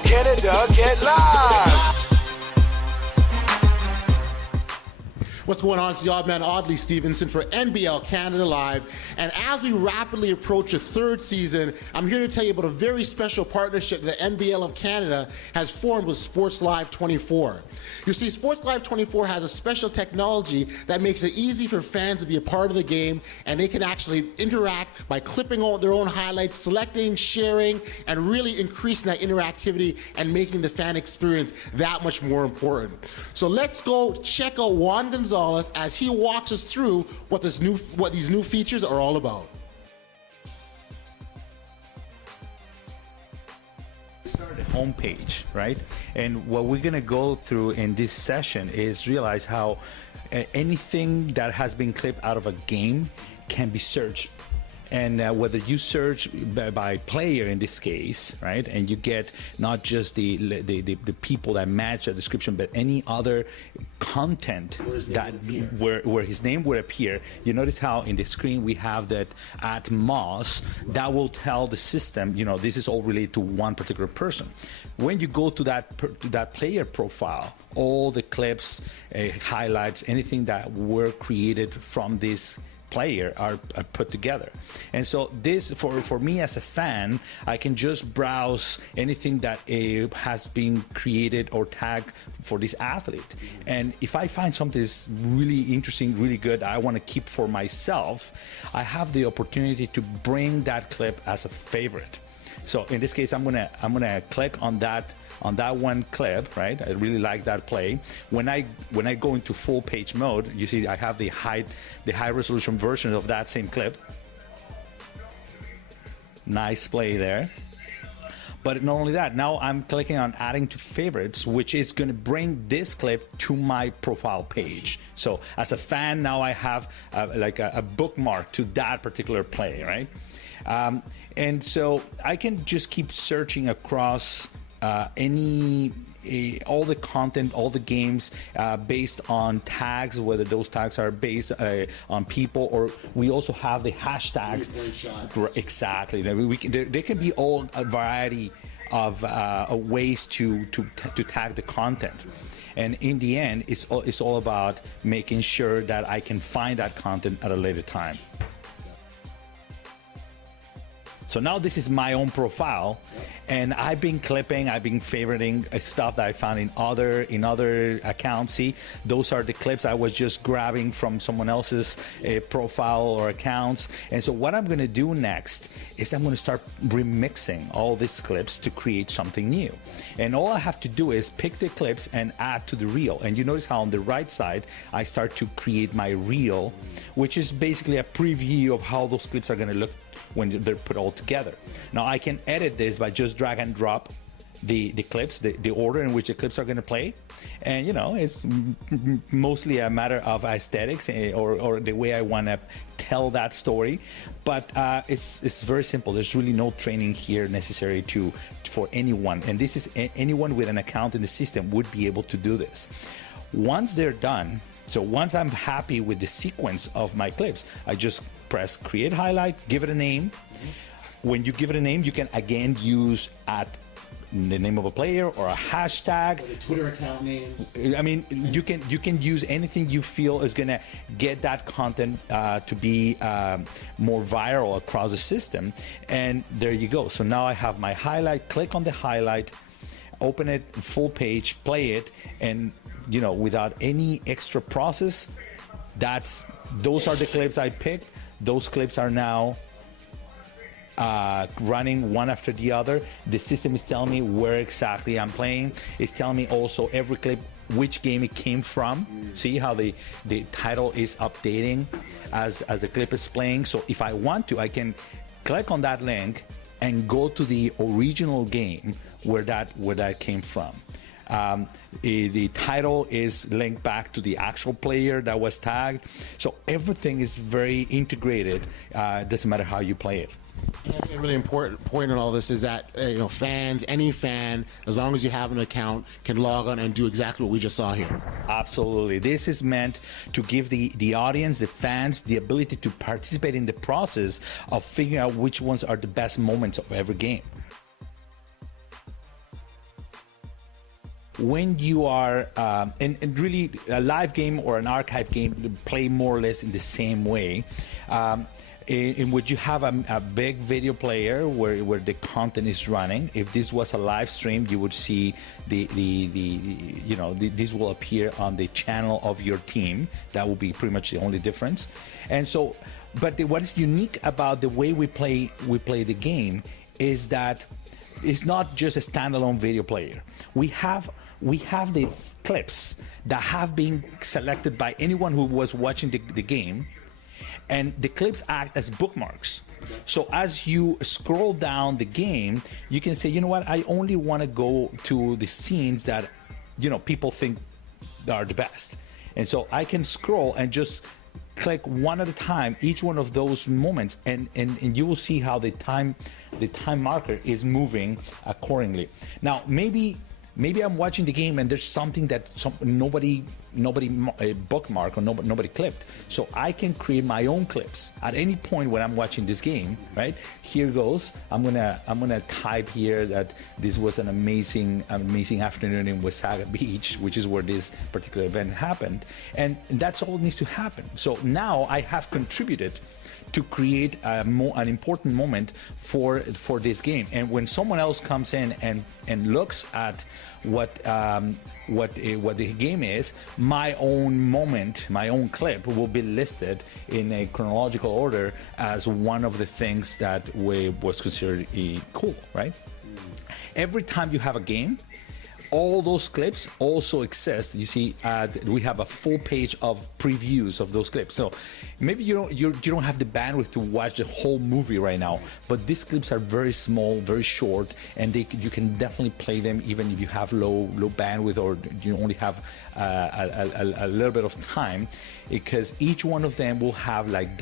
NBL Canada get live. What's going on? It's the odd man Audley Stephenson for NBL Canada Live. And as we rapidly approach the third season, I'm here to tell you about a very special partnership that NBL of Canada has formed with Sports Live 24. You see, Sports Live 24 has a special technology that makes it easy for fans to be a part of the game, and they can actually interact by clipping all their own highlights, selecting, sharing, and really increasing that interactivity and making the fan experience that much more important. So let's go check out Juan Gonzalez as he walks us through what these new features are all about. Start the homepage, right? And what we're gonna go through in this session is realize how anything that has been clipped out of a game can be searched. And whether you search by player in this case, right, and you get not just the people that match the description, but any other content that where his name would appear. You notice how in the screen we have that at Moss that will tell the system, you know, this is all related to one particular person. When you go to that player profile, all the clips, highlights, anything that were created from this player are put together. And so this, for me as a fan, I can just browse anything that has been created or tagged for this athlete. And if I find something that's really interesting, really good, I want to keep for myself, I have the opportunity to bring that clip as a favorite. So in this case, I'm gonna click on that one clip, right? I really like that play. When I go into full page mode, you see I have the high resolution version of that same clip. Nice play there. But not only that, now I'm clicking on adding to favorites, which is going to bring this clip to my profile page. So as a fan, now I have like a bookmark to that particular play, right? And so I can just keep searching across all the content, all the games based on tags, whether those tags are based on people, or we also have the hashtags. Exactly. There can be all a variety of ways to tag the content. And in the end, it's all about making sure that I can find that content at a later time. So now this is my own profile, and I've been clipping, I've been favoriting stuff that I found in other accounts. See, those are the clips I was just grabbing from someone else's profile or accounts. And so what I'm going to do next is I'm going to start remixing all these clips to create something new. And all I have to do is pick the clips and add to the reel. And you notice how on the right side I start to create my reel, which is basically a preview of how those clips are going to look when they're put all together. Now I can edit this by just drag and drop the clips, the order in which the clips are going to play, and you know, it's mostly a matter of aesthetics or the way I want to tell that story. But it's very simple. There's really no training here necessary for anyone, and this is anyone with an account in the system would be able to do this. Once they're done, so once I'm happy with the sequence of my clips, I just press create highlight, give it a name. When you give it a name, you can again use the name of a player or a hashtag, or the Twitter account name. I mean, you can use anything you feel is gonna get that content to be more viral across the system. And there you go. So now I have my highlight. Click on the highlight, open it full page, play it, and you know, without any extra process, those are the clips I picked. Those clips are now running one after the other. The system is telling me where exactly I'm playing. It's telling me also every clip, which game it came from. See how the title is updating as the clip is playing. So if I want to, I can click on that link and go to the original game where that came from. The title is linked back to the actual player that was tagged. So everything is very integrated. Doesn't matter how you play it. And I think a really important point in all this is that fans, any fan, as long as you have an account, can log on and do exactly what we just saw here. Absolutely. This is meant to give the audience, the fans, the ability to participate in the process of figuring out which ones are the best moments of every game. when you are, and really a live game or an archive game play more or less in the same way. In which you have a big video player where the content is running. If this was a live stream, you would see this will appear on the channel of your team. That will be pretty much the only difference. And so, but what is unique about the way we play the game is that it's not just a standalone video player. We have the clips that have been selected by anyone who was watching the game. And the clips act as bookmarks. So as you scroll down the game, you can say, you know what, I only want to go to the scenes that, people think are the best. And so I can scroll and just click one at a time, each one of those moments, and you will see how the time marker is moving accordingly. Now, maybe I'm watching the game and there's something that nobody bookmark or nobody clipped. So I can create my own clips at any point when I'm watching this game, right? Here goes. I'm gonna type here that this was an amazing afternoon in Wasaga Beach, which is where this particular event happened. And that's all that needs to happen. So now I have contributed to create an important moment for this game. And when someone else comes in and looks at what the game is, my own moment, my own clip will be listed in a chronological order as one of the things that was considered cool, right? Every time you have a game, all those clips also exist. You see, we have a full page of previews of those clips. So maybe you don't have the bandwidth to watch the whole movie right now, but these clips are very small, very short, and you can definitely play them even if you have low bandwidth or you only have a little bit of time, because each one of them will have like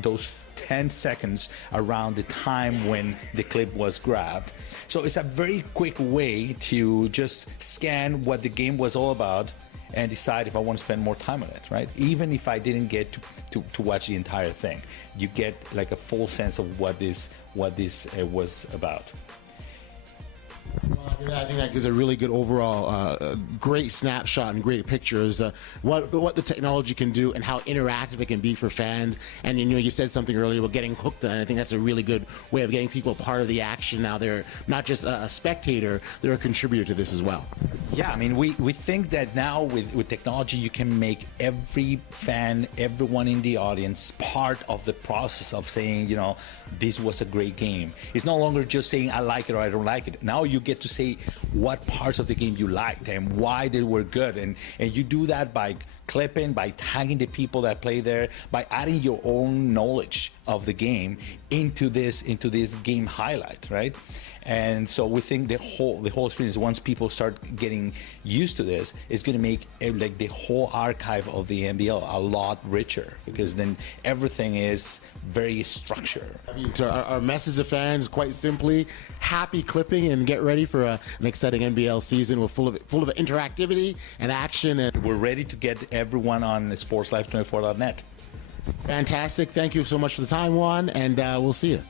those 10 seconds around the time when the clip was grabbed. So it's a very quick way to just scan what the game was all about and decide if I want to spend more time on it, right? Even if I didn't get to watch the entire thing, you get like a full sense of what this was about. Well, I think that gives a really good overall, great snapshot and great pictures. What the technology can do and how interactive it can be for fans. And you said something earlier about getting hooked on it. I think that's a really good way of getting people part of the action. Now they're not just a spectator; they're a contributor to this as well. Yeah, I mean, we think that now with technology, you can make every fan, everyone in the audience part of the process of saying, this was a great game. It's no longer just saying I like it or I don't like it. Now you get to say what parts of the game you liked and why they were good, and you do that by clipping, by tagging the people that play there, by adding your own knowledge of the game into this game highlight, right? And so we think the whole experience, once people start getting used to this, is going to make like the whole archive of the NBL a lot richer, because then everything is very structured. I mean, to our message to fans, quite simply, happy clipping and get ready for an exciting NBL season full of interactivity and action. And we're ready to get everyone on sportslife24.net. Fantastic. Thank you so much for the time, Juan, and we'll see you.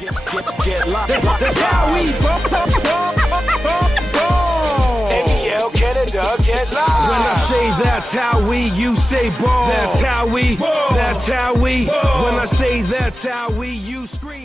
Get locked. That's how we NBL Canada, get live. When I say that's how we, you say ball. That's how we. That's how we. When I say that's how we, you scream.